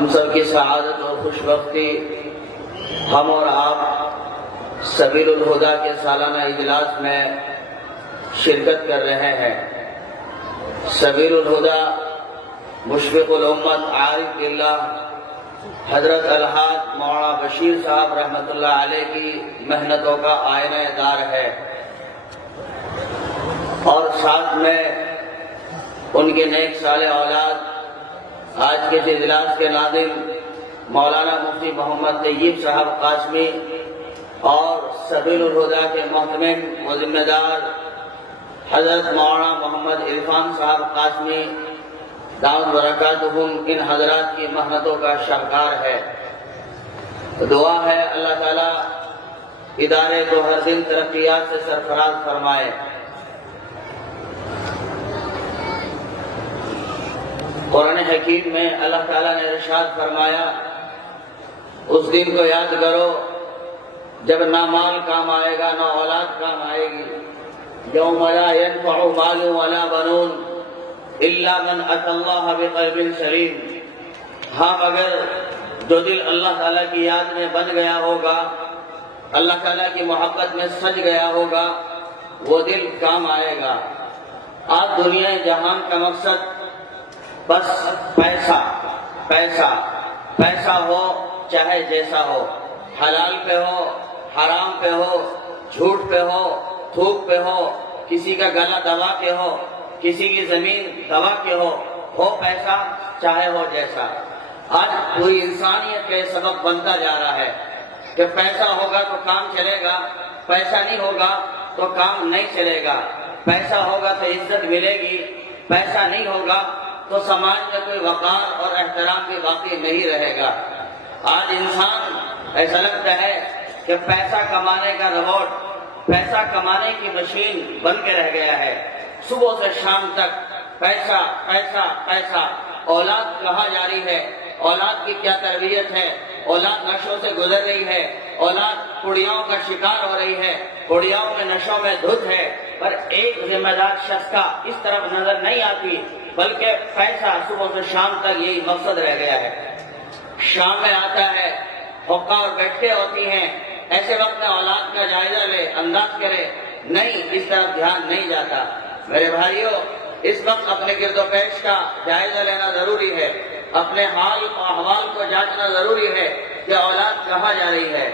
ہم سب کی سعادت اور خوش بختی ہم اور آپ سبیل الہدا کے سالانہ اجلاس میں شرکت کر رہے ہیں۔ سبیل الہدا مشفق الامت عارف باللہ حضرت الحاج مولانا بشیر صاحب رحمۃ اللہ علیہ کی محنتوں کا آئینہ دار ہے، اور ساتھ میں ان کے نیک صالح اولاد آج کے اجلاس کے ناظم مولانا مفتی محمد طیب صاحب قاسمی اور سبیل الہدا کے محتمم و ذمہ دار حضرت مولانا محمد عرفان صاحب قاسمی دامت برکاتہم، ان حضرات کی محنتوں کا شاہکار ہے۔ دعا ہے اللہ تعالیٰ ادارے کو ہر دن ترقیات سے سرفراز فرمائے۔ قرآن حکیم میں اللہ تعالیٰ نے ارشاد فرمایا، اس دن کو یاد کرو جب نہ مال کام آئے گا نہ اولاد کام آئے گی۔ یوم لا ينفع مال ولا بنون الا من اتى الله بقلب سلیم۔ ہاں، مگر جو دل اللہ تعالیٰ کی یاد میں بن گیا ہوگا، اللہ تعالیٰ کی محبت میں سج گیا ہوگا، وہ دل کام آئے گا۔ آج دنیا جہان کا مقصد بس پیسہ پیسہ پیسہ ہو، چاہے جیسا ہو، حلال پہ ہو، حرام پہ ہو، جھوٹ پہ ہو، تھوک پہ ہو، کسی کا گلا دبا کے ہو، کسی کی زمین دبا کے ہو پیسہ چاہے ہو جیسا۔ آج پوری انسانیت کا یہ سبب بنتا جا رہا ہے کہ پیسہ ہوگا تو کام چلے گا، پیسہ نہیں ہوگا تو کام نہیں چلے گا، پیسہ ہوگا تو عزت ملے گی، پیسہ نہیں ہوگا تو سماج میں کوئی وقار اور احترام بھی باقی نہیں رہے گا۔ آج انسان ایسا لگتا ہے کہ پیسہ کمانے کا روبوٹ، پیسہ کمانے کی مشین بن کے رہ گیا ہے۔ صبح سے شام تک پیسہ پیسہ پیسہ۔ اولاد کہاں جاری ہے، اولاد کی کیا تربیت ہے، اولاد نشوں سے گزر رہی ہے، اولاد پڑیاؤں کا شکار ہو رہی ہے، پڑیاؤں میں نشوں میں دھت ہے، پر ایک ذمہ دار شخص کا اس طرف نظر نہیں آتی، بلکہ پیسہ صبح سے شام تک یہی مقصد رہ گیا ہے۔ شام میں آتا ہے، حقہ اور بیٹھے ہوتی ہیں، ایسے وقت میں اولاد کا جائزہ لے، انداز کرے، نہیں، اس طرف دھیان نہیں جاتا۔ میرے بھائیوں، اس وقت اپنے گرد و پیش کا جائزہ لینا ضروری ہے، اپنے حال و احوال کو جانچنا ضروری ہے کہ اولاد کہاں جا رہی ہے،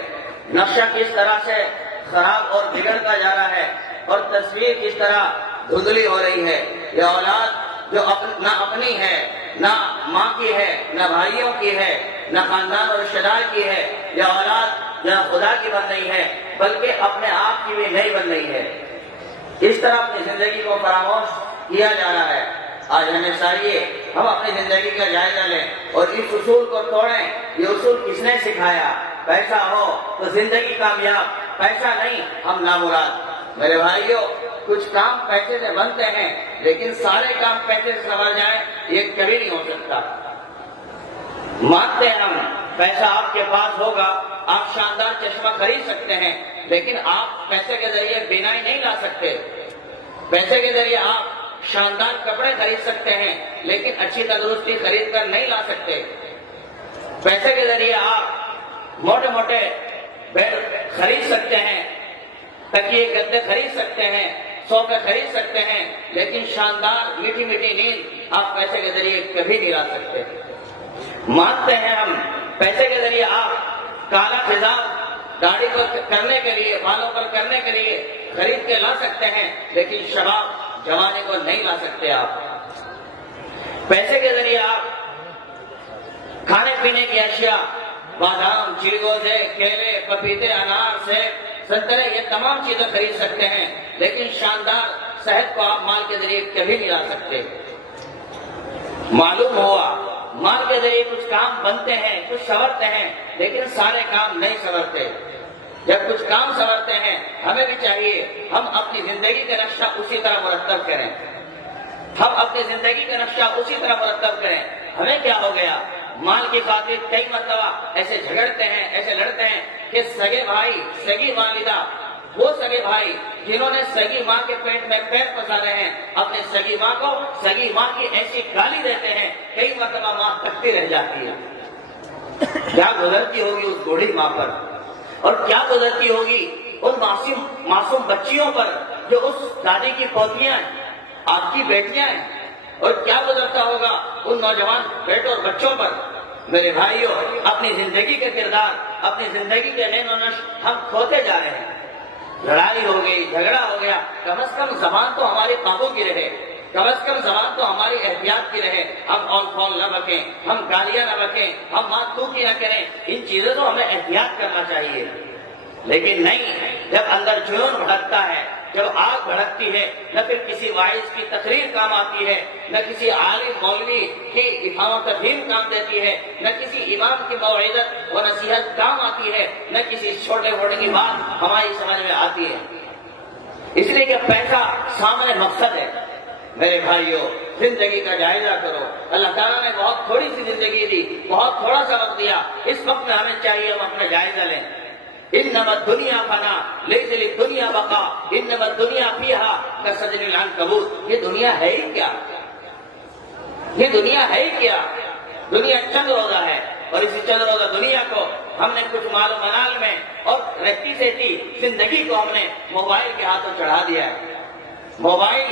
نقشہ کس طرح سے خراب اور بگڑتا جا رہا ہے، اور تصویر کس طرح دھندلی ہو رہی ہے۔ یہ اولاد جو نہ اپنی ہے، نہ ماں کی ہے، نہ بھائیوں کی ہے، نہ خاندان اور رشتہ دار کی ہے، یہ اولاد نہ خدا کی بن رہی ہے بلکہ اپنے آپ کی بھی نہیں بن رہی ہے۔ اس طرح اپنی زندگی کو فراموش کیا جا رہا ہے۔ آج ہمیں چاہیے ہم اپنی زندگی کا جائزہ لیں اور اس اصول کو توڑیں۔ یہ اصول کس نے سکھایا؟ پیسہ ہو تو زندگی کامیاب، پیسہ نہیں ہم نامراد۔ میرے بھائیوں، کچھ کام پیسے سے بنتے ہیں، لیکن سارے کام پیسے سے سنور جائیں یہ کبھی نہیں ہو سکتا۔ مانتے ہیں ہم، پیسہ آپ کے پاس ہوگا، آپ شاندار چشمہ خرید سکتے ہیں، لیکن آپ پیسے کے ذریعے بینائی نہیں لا سکتے۔ پیسے کے ذریعے آپ شاندار کپڑے خرید سکتے ہیں، لیکن اچھی تندرستی خرید کر نہیں لا سکتے۔ پیسے کے ذریعے آپ موٹے موٹے بیڈ خرید سکتے ہیں، تکیے گدے خرید سکتے ہیں، صوفے خرید سکتے ہیں، لیکن شاندار میٹھی میٹھی نیند آپ پیسے کے ذریعے کبھی نہیں لا سکتے۔ مانتے ہیں ہم، پیسے کے ذریعے آپ کالا خزاں داڑھی پر کرنے کے لیے، بالوں پر کرنے کے لیے خرید کے لا سکتے ہیں، لیکن شراب جوانی کو نہیں لا سکتے آپ۔ پیسے کے ذریعے آپ کھانے پینے کی اشیاء، بادام، چیلگوزے، کیلے، پپیتے، انار، سیب، سنترے، یہ تمام چیزیں خرید سکتے ہیں، لیکن شاندار صحت کو آپ مال کے ذریعے کبھی نہیں لا سکتے۔ معلوم ہوا مال کے ذریعے کچھ کام بنتے ہیں، کچھ سنورتے ہیں، لیکن سارے کام نہیں سنورتے۔ جب کچھ کام سنورتے ہیں، ہمیں بھی چاہیے ہم اپنی زندگی کا نقشہ اسی طرح مرتب کریں، ہم اپنی زندگی کا نقشہ اسی طرح مرتب کریں۔ ہمیں کیا ہو گیا؟ مال کی خاطر کئی مرتبہ ایسے جھگڑتے ہیں، ایسے لڑتے ہیں کہ سگے بھائی، سگی والدہ، وہ سگے بھائی جنہوں نے سگی ماں کے پیٹ میں پیر پسارے ہیں، اپنے سگی ماں کو سگی ماں کی ایسی گالی دیتے ہیں، کئی مرتبہ ماں تکتی رہ جاتی ہے۔ کیا گزرتی ہوگی اس بوڑھی ماں پر، اور کیا گزرتی ہوگی ان معصوم بچیوں پر جو اس دادی کی پوتیاں ہیں، آپ کی بیٹیاں ہیں، اور کیا گزرتا ہوگا ان نوجوان بیٹوں اور بچوں پر۔ میرے بھائیوں، اپنی زندگی کے کردار، اپنی زندگی کے نین و نشو ہم کھوتے جا رہے ہیں۔ لڑائی ہو گئی، جھگڑا ہو گیا، کم از کم زبان تو ہماری قابو کی رہے، کم از کم زبان تو ہماری احتیاط کی رہے، ہم اول فول نہ بکیں، ہم گالیاں نہ بکیں، ہم ماں تو کی نہ کریں، ان چیزوں تو ہمیں احتیاط کرنا چاہیے۔ لیکن نہیں، جب اندر جنون بھڑکتا ہے، جب آگ بھڑکتی ہے، نہ پھر کسی واعظ کی تقریر کام آتی ہے، نہ کسی عالم مولوی کی افہام و تفہیم کام دیتی ہے، نہ کسی امام کی موعظت و نصیحت کام آتی ہے، نہ کسی چھوٹے موٹے کی بات ہماری سمجھ میں آتی ہے، اس لیے کہ پیسہ سامنے مقصد ہے۔ میرے بھائیوں، زندگی کا جائزہ کرو۔ اللہ تعالیٰ نے بہت تھوڑی سی زندگی دی، بہت تھوڑا سا وقت دیا، اس وقت میں ہمیں چاہیے ہم اپنا جائزہ لیں۔ انما الدنیا فنا لیس للدنیا بقا انما الدنیا فیہا کسجن العنکبوت۔ یہ دنیا ہے ہی کیا؟ یہ دنیا ہے ہی کیا؟ دنیا چند روزہ ہے، اور اسی چند روزہ دنیا کو ہم نے کچھ مال و منال میں اور رہتی سہتی زندگی کو ہم نے موبائل کے ہاتھوں چڑھا دیا ہے۔ موبائل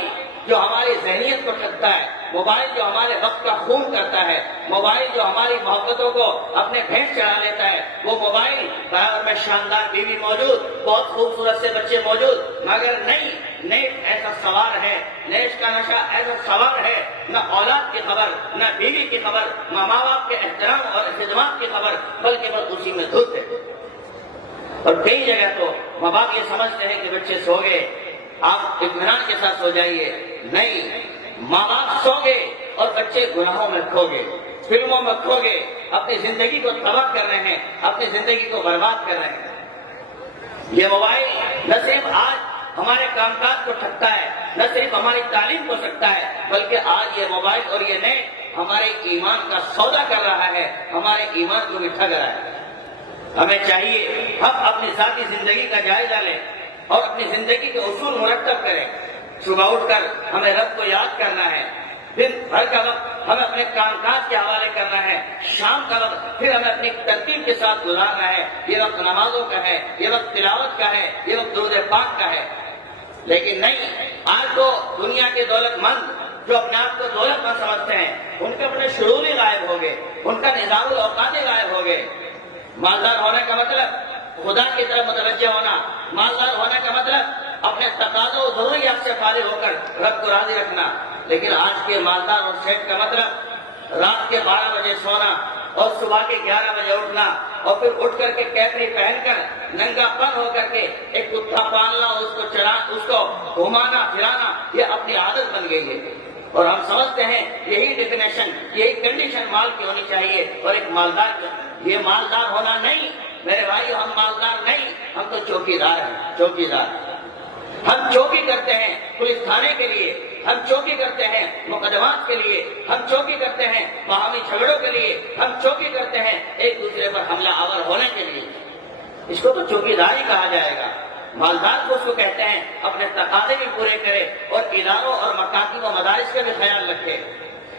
جو ہماری ذہنیت کو ٹھگتا ہے، موبائل جو ہمارے وقت کا خون کرتا ہے، موبائل جو ہماری محبتوں کو اپنے بھینس چڑھا لیتا ہے، وہ موبائل برابر میں شاندار بیوی موجود، بہت خوبصورت سے بچے موجود، مگر نہیں، نیٹ ایسا سوار ہے، نیٹ کا نشہ ایسا سوار ہے، نہ اولاد کی خبر، نہ بیوی کی خبر، نہ ماں باپ کے احترام اور خدمات کی خبر، بلکہ بس اسی میں دھت ہے۔ اور کئی جگہ تو ماں باپ یہ سمجھتے ہیں کہ بچے سو گئے، آپ اطمینان کے ساتھ سو جائیے، نہیں، ماں باپ سو گئے اور بچے گناہوں میں کھو گئے، فلموں میں کھو گئے، اپنی زندگی کو تباہ کر رہے ہیں، اپنی زندگی کو برباد کر رہے ہیں۔ یہ موبائل نہ صرف آج ہمارے کام کاج کو ٹھگتا ہے، نہ صرف ہماری تعلیم کو سکتا ہے، بلکہ آج یہ موبائل اور یہ نیٹ ہمارے ایمان کا سودا کر رہا ہے، ہمارے ایمان کو بھی ٹھگ رہا ہے۔ ہمیں چاہیے ہم اپنی ذاتی زندگی کا جائزہ لیں اور اپنی زندگی کے اصول مرتب کریں۔ صبح اٹھ کر ہمیں رب کو یاد کرنا ہے، دن بھر کا وقت ہمیں اپنے کام کاج کے حوالے کرنا ہے، شام کا وقت پھر ہمیں اپنی ترتیب کے ساتھ گزارنا ہے۔ یہ وقت نمازوں کا ہے، یہ وقت تلاوت کا ہے، یہ وقت درود پاک کا ہے۔ لیکن نہیں، آج تو دنیا کے دولت مند جو اپنے آپ کو دولت مند سمجھتے ہیں، ان کے اپنے شعور ہی غائب ہو گئے، ان کا نظام الاوقات غائب ہو گئے۔ مالدار ہونے کا مطلب خدا کی طرف متوجہ ہونا، مالدار ہونے کا مطلب اپنے تقاضوں و ضروریات سے فارغ ہو کر رب کو راضی رکھنا۔ لیکن آج کے مالدار اور سیٹ کا مطلب رات کے 12 بجے سونا اور صبح کے 11 بجے اٹھنا، اور پھر اٹھ کر کے کیپری پہن کر ننگا پن ہو کر کے ایک کتا پالنا، اس کو گھمانا پھرانا، یہ اپنی عادت بن گئی ہے۔ اور ہم سمجھتے ہیں یہی ڈیفینیشن، یہی کنڈیشن مال کی ہونی چاہیے، اور ایک مالدار کی۔ یہ مالدار ہونا نہیں میرے بھائی، ہم مالدار نہیں، ہم تو چوکیدار ہیں، چوکیدار۔ ہم چوکی کرتے ہیں پولیس تھانے کے لیے، ہم چوکی کرتے ہیں مقدمات کے لیے، ہم چوکی کرتے ہیں باہمی جھگڑوں کے لیے، ہم چوکی کرتے ہیں ایک دوسرے پر حملہ آور ہونے کے لیے۔ اس کو تو چوکیداری کہا جائے گا۔ مالدار کو اس کو کہتے ہیں اپنے تقاضے بھی پورے کرے اور اداروں اور مکاتب و مدارس کا بھی خیال رکھے۔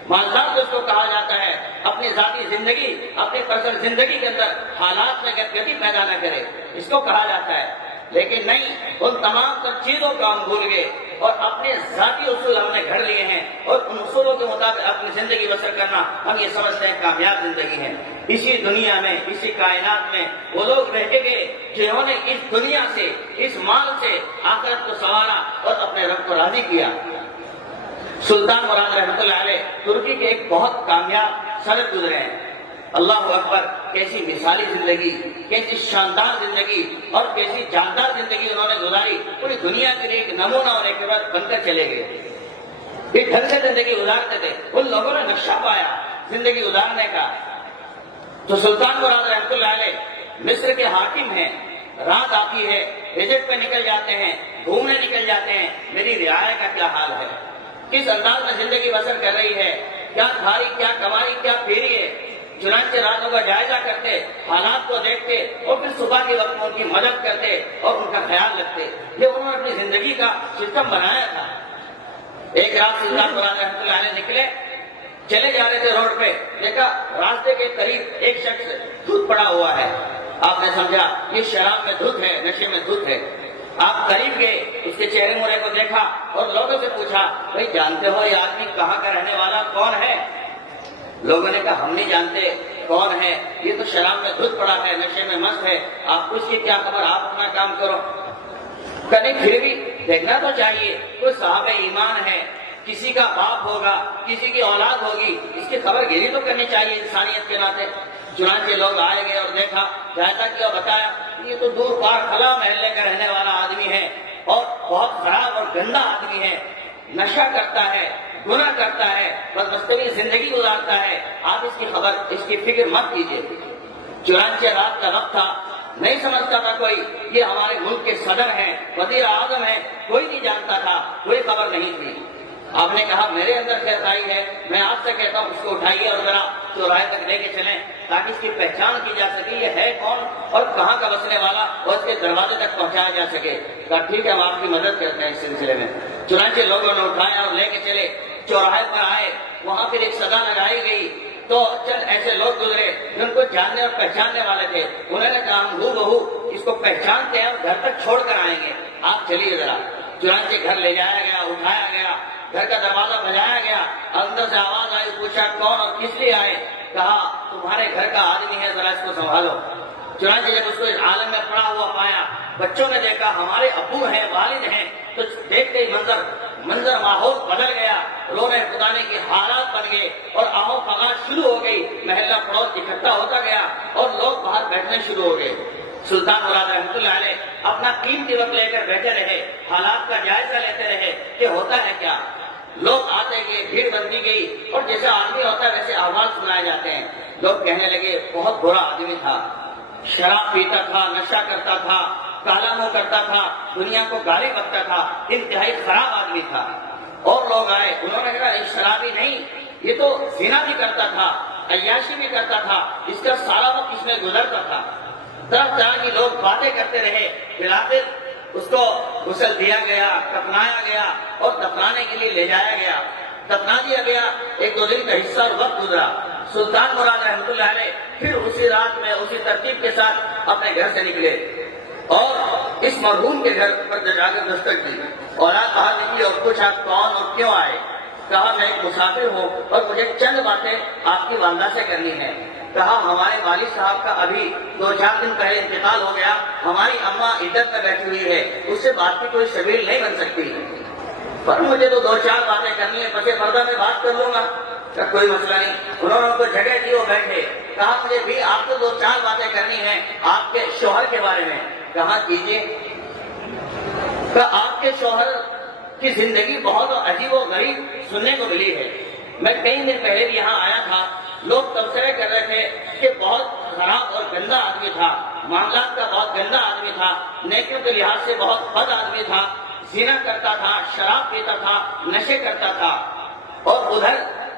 مالدار کو اس کو کہا جاتا ہے اپنی ذاتی زندگی، اپنی پرسنل زندگی کے اندر حالات میں گدگدی پیدا نہ کرے، اس کو کہا جاتا ہے۔ لیکن نہیں، ان تمام تر چیزوں کو ہم بھول گئے اور اپنے ذاتی اصول ہم نے گھڑ لیے ہیں، اور ان اصولوں کے مطابق اپنی زندگی بسر کرنا ہم یہ سمجھتے ہیں کامیاب زندگی ہے۔ اسی دنیا میں، اسی کائنات میں وہ لوگ رہ گئے جنہوں نے اس دنیا سے، اس مال سے آخرت کو سنوارا اور اپنے رب کو راضی کیا۔ سلطان مراد رحمۃ اللہ علیہ ترکی کے ایک بہت کامیاب صدر گزرے ہیں۔ اللہ اکبر، کیسی مثالی زندگی، کیسی شاندار زندگی اور کیسی جاندار زندگی انہوں نے گزاری، پوری دنیا کے لیے ایک نمونہ اور ایک عبرت بن کر چلے گئے۔ ایک ڈھنگ سے زندگی گزارتے تھے، ان لوگوں نے نقشہ پایا زندگی گزارنے کا۔ تو سلطان مراد رحمۃ اللہ علیہ مصر کے حاکم ہیں، رات آتی ہے، وزٹ پہ نکل جاتے ہیں، گھومنے نکل جاتے ہیں، میری رعایا کا کیا حال ہے، کس انداز میں زندگی بسر کر رہی ہے، کیا کھائی، کیا کمائی، کیا پھیری ہے۔ چنانچہ راتوں کا جائزہ کرتے، حالات کو دیکھتے اور پھر صبح کے وقت ان کی مدد کرتے اور ان کا خیال رکھتے۔ یہ انہوں نے اپنی زندگی کا سسٹم بنایا تھا۔ ایک رات سلطان مراد رحمۃ اللہ علیہ نکلے چلے جا رہے تھے روڈ پہ، دیکھا راستے کے قریب ایک شخص دھت پڑا ہوا ہے. آپ نے سمجھا یہ شراب میں دھت ہے، نشے میں دھت ہے. آپ قریب گئے، اس کے چہرے مرے کو دیکھا اور لوگوں سے پوچھا بھائی جانتے ہو یہ آدمی کہاں کا رہنے والا کون ہے؟ لوگوں نے کہا ہم نہیں جانتے کون ہے، یہ تو شراب میں دھت پڑا ہے، نشے میں مست ہے، آپ کو اس کی کیا خبر، آپ اپنا کام کرو. کہیں پھر بھی دیکھنا تو چاہیے، کوئی صاحب ایمان ہے، کسی کا باپ ہوگا، کسی کی اولاد ہوگی، اس کی خبر گیری تو کرنی چاہیے انسانیت کے ناطے. چنانچہ لوگ آئے گئے اور دیکھا، جائزہ کیا، بتایا یہ تو دور پار خلا محلے کا رہنے والا آدمی ہے اور بہت خراب اور گندا آدمی ہے، نشہ کرتا ہے، گناہ کرتا ہے، بس مستقل زندگی گزارتا ہے، آپ اس کی خبر، اس کی فکر مت کیجیے. چنانچہ رات کا وقت تھا، نہیں سمجھتا تھا کوئی یہ ہمارے ملک کے صدر ہیں، وزیر اعظم ہیں، کوئی نہیں جانتا تھا، کوئی خبر نہیں تھی. آپ نے کہا میرے اندر خیرخواہی ہے، میں آپ سے کہتا ہوں اس کو اٹھائیے اور ذرا چوراہے تک لے کے چلیں تاکہ اس کی پہچان کی جا سکے یہ ہے کون اور کہاں کا بسنے والا، اور اس کے دروازے تک پہنچایا جا سکے. کہا ٹھیک ہے ہم آپ کی مدد کرتے ہیں اس سلسلے میں. چنانچہ لوگوں نے اٹھایا اور لے کے چلے، چوراہے پر آئے، وہاں پھر ایک صدا لگائی گئی تو چند ایسے لوگ گزرے جن کو جاننے اور پہچاننے والے تھے. انہوں نے کہا ہم ہو بہو اس کو پہچانتے ہیں اور گھر تک چھوڑ کر آئیں گے، آپ چلیے ذرا. چنانچہ گھر لے جایا گیا، اٹھایا گیا، گھر کا دروازہ بجایا گیا، اندر سے آواز آئی، پوچھا کون اور کس لیے آئے؟ کہا تمہارے گھر کا آدمی ہے، ذرا اس کو سنبھالو. چنانچہ جب اس کو اس عالم میں پڑا ہوا پایا، بچوں نے دیکھا ہمارے ابو ہیں، والد ہیں، تو دیکھتے ہی منظر ماحول بدل گیا، رونے پکانے کی حالات بن گئے اور آہو فغاز شروع ہو گئی. محلہ پڑوس اکٹھا ہوتا گیا اور لوگ باہر بیٹھنے شروع ہو گئے. سلطان مراد رحمۃ اللہ علیہ اپنا قیمتی وقت لے کر بیٹھے رہے، حالات کا جائزہ لیتے رہے کہ ہوتا ہے کیا. لوگ آتے گئے، بھیڑ بنتی گئی اور جیسا آدمی ہوتا ہے ویسے آواز سنائے جاتے ہیں. لوگ کہنے لگے بہت برا آدمی تھا، شراب پیتا تھا، نشہ کرتا تھا، کالا منہ کرتا تھا، دنیا کو گالی بکتا تھا، انتہائی خراب آدمی تھا. اور لوگ آئے، انہوں نے کہا یہ شرابی نہیں، یہ تو زنا بھی کرتا تھا، عیاشی بھی کرتا تھا، اس کا سارا وقت اس میں گزرتا تھا. طرح طرح کی لوگ باتیں کرتے رہے. بلاخر اس کو غسل دیا گیا، کفنایا گیا اور دفنانے کے لیے لے جایا گیا. دفنا دیا گیا، ایک دو دن کا حصہ اور وقت گزرا. سلطان مراد رحمۃ اللہ علیہ پھر اسی رات میں اسی ترتیب کے ساتھ اپنے گھر سے نکلے اور اس مرحوم کے گھر پر جا کر دستک دی. اولاد باہر نکلی اور پوچھا کون اور کیوں آئے؟ کہا میں ایک مسافر ہوں اور مجھے چند باتیں آپ کی والدہ سے کرنی ہے. کہا ہمارے والد صاحب کا ابھی 2-4 دن پہلے انتقال ہو گیا، ہماری اماں عدت میں بیٹھی ہوئی ہے، اس سے بات کی کوئی سبیل نہیں بن سکتی، پر مجھے تو 2-4 باتیں کرنی ہے، پس پردہ میں بات کر لوں گا. کوئی مسئلہ نہیں. انہوں نے ان کو جگہ دی، وہ بیٹھے. کہا مجھے بھی آپ کو 2-4 باتیں کرنی ہیں آپ کے شوہر کے بارے میں. کہا کیجیے. کہا آپ کے شوہر کی زندگی بہت عجیب و غریب سننے کو ملی ہے. میں کئی دن پہلے بھی یہاں آیا تھا، لوگ تبصرے کر رہے تھے کہ بہت خراب اور گندا آدمی تھا، معاملات کا بہت گندا آدمی تھا، نیکیوں کے لحاظ سے بہت بد آدمی تھا، زنا کرتا تھا، شراب پیتا تھا، نشے کرتا تھا. اور ادھر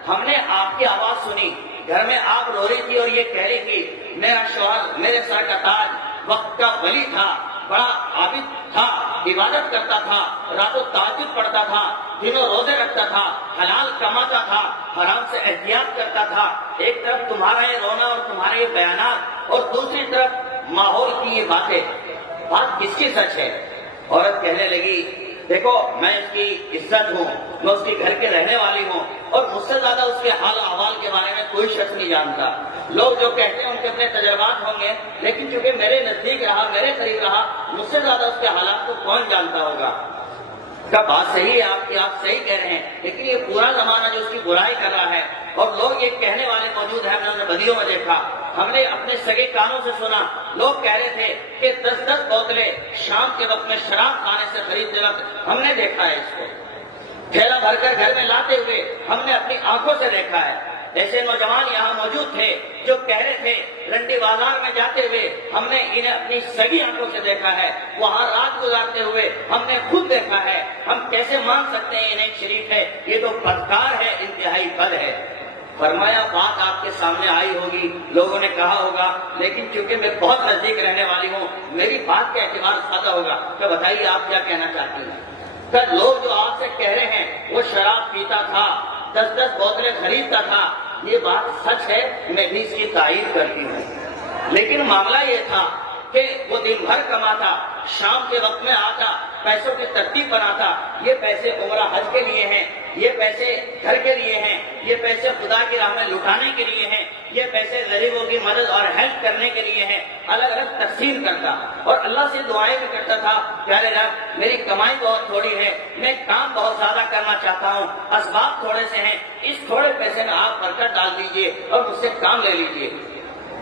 ہم نے آپ کی آواز سنی، گھر میں آپ رو رہی تھی اور یہ کہہ رہی تھی میرا شوہر میرے سر کا تاج، وقت کا ولی تھا، بڑا عابد تھا، عبادت کرتا تھا، رات و تہجد پڑھتا تھا، دنوں روزے رکھتا تھا، حلال کماتا تھا، حرام سے احتیاط کرتا تھا. ایک طرف تمہارا یہ رونا اور تمہارے یہ بیانات اور دوسری طرف ماحول کی یہ باتیں، بات کس کی سچ ہے؟ عورت کہنے لگی دیکھو میں اس کی عزت ہوں، میں اس کے گھر کے رہنے والی ہوں اور مجھ سے زیادہ اس کے حال احوال کے بارے میں کوئی شخص نہیں جانتا. لوگ جو کہتے ہیں ان کے اپنے تجربات ہوں گے، لیکن چونکہ میرے نزدیک رہا، میرے قریب رہا، مجھ سے زیادہ اس کے حالات کو کون جانتا ہوگا. کیا بات صحیح ہے آپ کی، آپ صحیح کہہ رہے ہیں، لیکن یہ پورا زمانہ جو اس کی برائی کر رہا ہے اور لوگ یہ کہنے والے موجود ہیں، ہم نے انہیں بدیوں میں دیکھا، ہم نے اپنے سگے کانوں سے سنا. لوگ کہہ رہے تھے کہ 10 بوتلیں شام کے وقت میں شراب خانے سے خریدتے وقت ہم نے دیکھا ہے، اس کو تھیلا بھر کر گھر میں لاتے ہوئے ہم نے اپنی آنکھوں سے دیکھا ہے. ایسے نوجوان یہاں موجود تھے جو کہہ رہے تھے رنڈی بازار میں جاتے ہوئے ہم نے انہیں اپنی سگی آنکھوں سے دیکھا ہے، وہاں رات گزارتے ہوئے ہم نے خود دیکھا ہے. ہم کیسے مان سکتے ہیں انہیں شریف ہے؟ یہ تو بدکار ہے، انتہائی بد ہے. فرمایا بات آپ کے سامنے آئی ہوگی، لوگوں نے کہا ہوگا، لیکن چونکہ میں بہت نزدیک رہنے والی ہوں میری بات کا اعتبار زیادہ ہوگا. تو بتائیے آپ کیا کہنا چاہتی ہیں؟ کہ لوگ جو آپ سے کہہ رہے ہیں وہ شراب پیتا تھا، 10-10 بوتلیں خریدتا تھا. یہ بات سچ ہے, میں بھی اس کی تائید کرتی ہوں. لیکن معاملہ یہ تھا کہ وہ دن بھر کماتا, شام کے وقت میں آتا, پیسوں کی ترتیب بناتا. یہ پیسے عمرہ حج کے لیے ہیں, یہ پیسے گھر کے لیے ہیں, یہ پیسے خدا کی راہ میں لٹانے کے لیے ہیں, یہ پیسے غریبوں کی مدد اور ہیلپ کرنے کے لیے ہیں. الگ الگ تقسیم کرتا اور اللہ سے دعائیں بھی کرتا تھا, پیارے رب میری کمائی بہت تھوڑی ہے, میں کام بہت زیادہ کرنا چاہتا ہوں, اسباب تھوڑے سے ہیں, اس تھوڑے پیسے میں آپ برکت ڈال دیجئے اور مجھ سے کام لے لیجئے.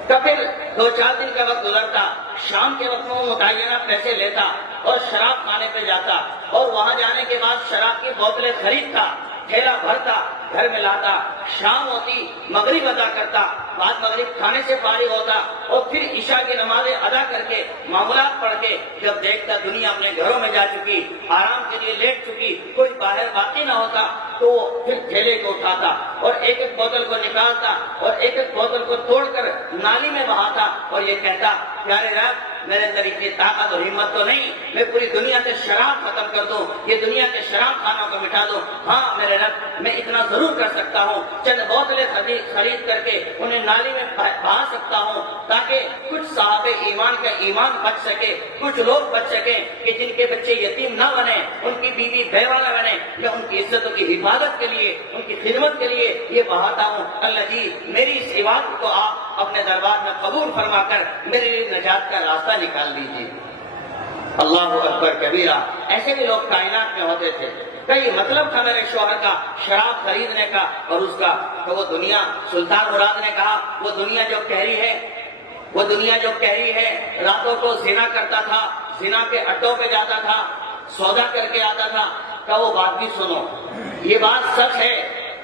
تو پھر 2-4 دن کا وقت گزرتا, شام کے وقت میں وہ متعینہ پیسے لیتا اور شراب کھانے پہ جاتا, اور وہاں جانے کے بعد شراب کی بوتلیں خریدتا, ٹھیلا بھرتا, گھر میں لاتا. شام ہوتی, مغرب ادا کرتا, بعد مغرب کھانے سے فارغ ہوتا اور پھر عشاء کی نمازیں ادا کر کے معاملات پڑھ کے جب دیکھتا دنیا اپنے گھروں میں جا چکی, آرام کے لیے لیٹ چکی, کوئی باہر باقی نہ ہوتا, تو پھر ٹھیلے کو اٹھاتا اور ایک ایک بوتل کو نکالتا اور ایک ایک بوتل کو توڑ کر نالی میں بہاتا اور یہ کہتا, پیارے رب میرے اندر اتنی طاقت اور ہمت تو نہیں, میں پوری دنیا سے شراب ختم کر دوں, یہ دنیا کے شراب خانوں کو مٹا دوں. ہاں میرے رب میں اتنا ضرور کر سکتا ہوں, چند بوتلیں خرید کر کے انہیں نالی میں بہا سکتا ہوں, تاکہ کچھ صحابہ ایمان کا ایمان بچ سکے, کچھ لوگ بچ سکیں کہ جن کے بچے یتیم نہ بنے, ان کی بیوی بیوہ نہ بنے. میں ان کی عزتوں کی حفاظت کے لیے, ان کی خدمت کے لیے یہ بہاتا ہوں. اللہ جی میری اس عبادت کو آپ اپنے دربار میں قبول فرما کر میرے لیے نجات کا راستہ نکال دیجیے. اللہ اکبر کبیرہ. ایسے بھی لوگ کائنات میں ہوتے تھے. کئی مطلب تھا میرے شوہر کا شراب خریدنے کا اور اس کا, تو وہ دنیا, سلطان مراد نے کہا وہ دنیا جو کہہ رہی ہے, وہ دنیا جو کہہ رہی ہے, راتوں کو زنا کرتا تھا, زنا کے اڈوں پہ جاتا تھا, سودا کر کے آتا تھا. کہ وہ بات بھی سنو, یہ بات سچ ہے.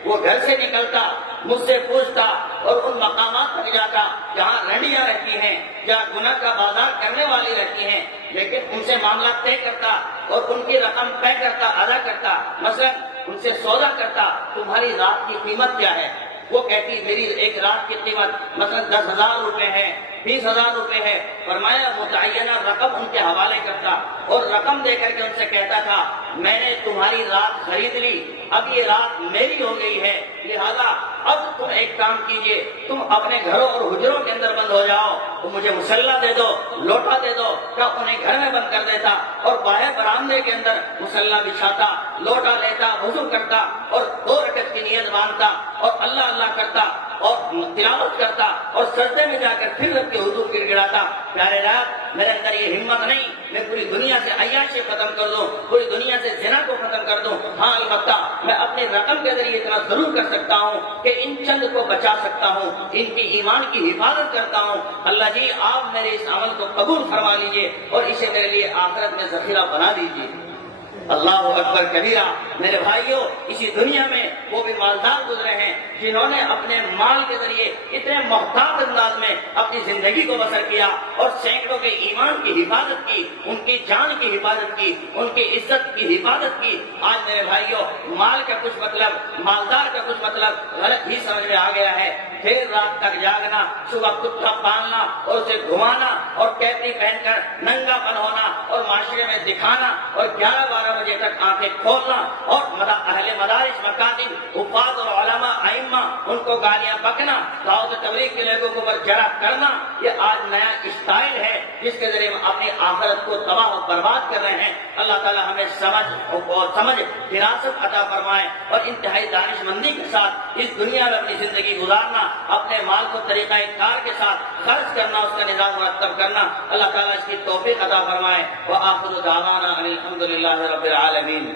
وہ گھر سے نکلتا, مجھ سے پوچھتا اور ان مقامات پر جاتا جہاں رنڈیاں رہتی ہیں, جہاں گناہ کا بازار کرنے والی رہتی ہیں, لیکن ان سے معاملات طے کرتا اور ان کی رقم طے کرتا, ادا کرتا. مثلا ان سے سودا کرتا, تمہاری رات کی قیمت کیا ہے؟ وہ کہتی میری ایک رات کی قیمت مثلا 10,000 روپے ہے, 20,000 روپے ہے. فرمایا متعینہ رقم ان کے حوالے کرتا اور رقم دے کر کے ان سے کہتا تھا میں نے تمہاری رات خرید لی, اب یہ رات میری ہو گئی ہے, لہذا اب تم ایک کام کیجئے, تم اپنے گھروں اور حجروں کے اندر بند ہو جاؤ, تو مجھے مسلح دے دو, لوٹا دے دو. کیا انہیں گھر میں بند کر دیتا اور باہر برآمدے کے اندر مسلح بچھاتا, لوٹا لیتا, وضو کرتا اور 2 رکعت کی نیت باندھتا اور اللہ اللہ کرتا اور تلاوت کرتا اور سجدے میں جا کر پھر رب کے حضور گر گڑاتا. پیارے رب میرے اندر یہ ہمت نہیں, میں پوری دنیا سے عیاشی ختم کر دوں, پوری دنیا سے زنا کو ختم کر دوں. ہاں البتہ میں اپنی رقم کے ذریعے اتنا ضرور کر سکتا ہوں کہ ان چند کو بچا سکتا ہوں, ان کی ایمان کی حفاظت کرتا ہوں. اللہ جی آپ میرے اس عمل کو قبول فرما لیجئے اور اسے میرے لیے آخرت میں ذخیرہ بنا دیجئے. اللہ اکبر کبیرہ. میرے بھائیوں اسی دنیا میں وہ بھی مالدار گزرے ہیں جنہوں نے اپنے مال کے ذریعے اتنے محتاط انداز میں اپنی زندگی کو بسر کیا اور سینکڑوں کے ایمان کی حفاظت کی, ان کی جان کی حفاظت کی, ان کی عزت کی حفاظت کی. آج میرے بھائیوں مال کا کچھ مطلب, مالدار کا کچھ مطلب غلط ہی سمجھ میں آ گیا ہے. دیر رات تک جاگنا, صبح کتا پالنا اور اسے گھمانا اور کیپری پہن کر ننگا پن ہونا اور معاشرے میں دکھانا اور 11-12 بجے تک آنکھیں کھولنا اور اہل مدارس, مکاتب, حفاظ اور علماء, ائمہ ان کو گالیاں بکنا, دعوت تبلیغ کے لوگوں کو برجرہ کرنا, یہ آج نیا اسٹائل ہے جس کے ذریعے ہم اپنی آخرت کو تباہ و برباد کر رہے ہیں. اللہ تعالی ہمیں سمجھ فراست عطا فرمائے اور انتہائی دانش مندی کے ساتھ اس دنیا میں اپنی زندگی گزارنا, اپنے مال کو طریقہ کار کے ساتھ خرچ کرنا, اس کا نظام مرتب کرنا. اللہ تعالیٰ اس کی توفیق عطا فرمائے. وآخر دعوانا ان الحمد للہ رب العالمین.